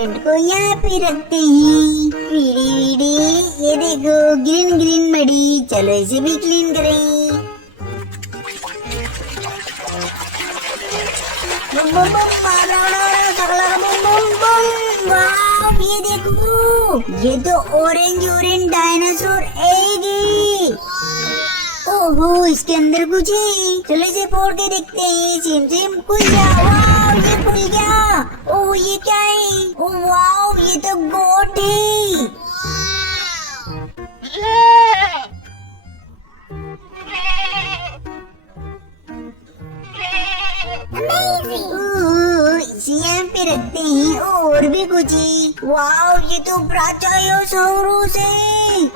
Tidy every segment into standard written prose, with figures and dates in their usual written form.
Friend को यहाँ पे रखते हैं। वीडी वीडी, ये देखो ग्रीन ग्रीन मड़ी, चलो इसे भी क्लीन करें। बम बम बम, मारा मारा, सकला बम बम बम। वाव, ये देखो, ये तो ऑरेंज ऑरेंज डायनासोर एग है। ओहो, इसके अंदर कुछ है, चलो इसे फोड़ के देखते हैं। सेम सेम खुल जा। वाव, ये खुल गया। ओह, ये क्या है? ओह वाव, ये तो गोट है। इसे यहाँ पे रखते हैं। और भी कुछ है। वाव, ये तो ब्राचायोसोरुस है।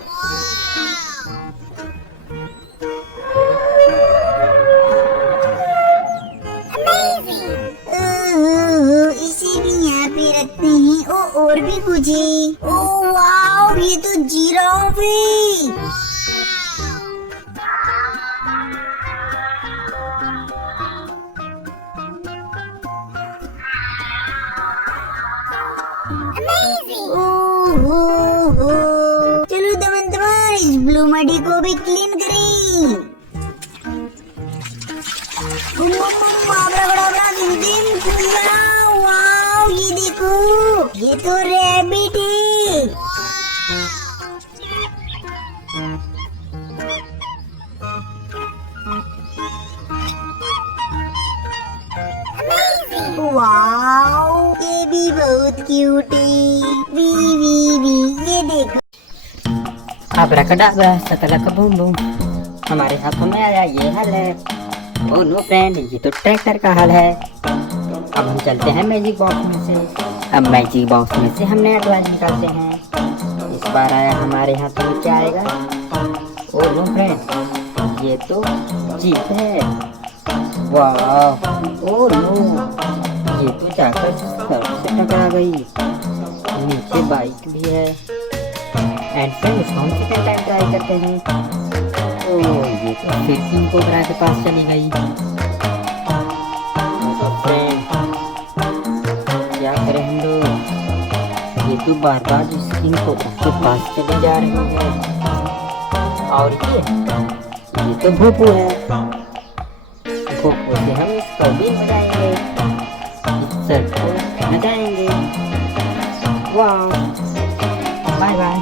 इसे भी यहाँ पे रखते हैं। और भी कुछ है। ओह वाव, ये तो जिराफ है। ओहो, चलो दमन दमन, इस ब्लू मडी को भी क्लीन करें। बुम बुम बुम, आबरा बड़ा बड़ा, दिम दिम, खुला। वाव, ये देखो, ये तो रैबिट है। वाव, ये भी बहुत क्यूट है। वी वी वी, ये देखो। अब्राकडाब्रा, शकलका बूम बूम, हमारे हाथों में आया ये हल है। ओ नो फ्रेंड, ये तो ट्रैक्टर का हल है। अब हम चलते हैं मैजिक बॉक्स में से। अब मैजिक बॉक्स में से हम नया टॉयज निकालते हैं। इस बार आया हमारे हाथों में क्या आएगा? ओ नो फ्रेंड, ये तो जीप है। वाह, ओ नो, ये तो जाकर सड़क से टकरा गई। नीचे बाइक भी है। एंड फ्रेंड, इसको हम सेकंड टाइम ट्राई करते हैं। ओह, ये तो फिर किंग कोबरा के पास चली गई। तो फ्रेंड, क्या करें हम लोग? ये तो बार बार इस किंग कोबरा के पास चली जा रही है। और ये तो भूपू है। भूपू से हम इसको भी बजाएंगे, इस सर को बजाएंगे। वाह, बाय बाय।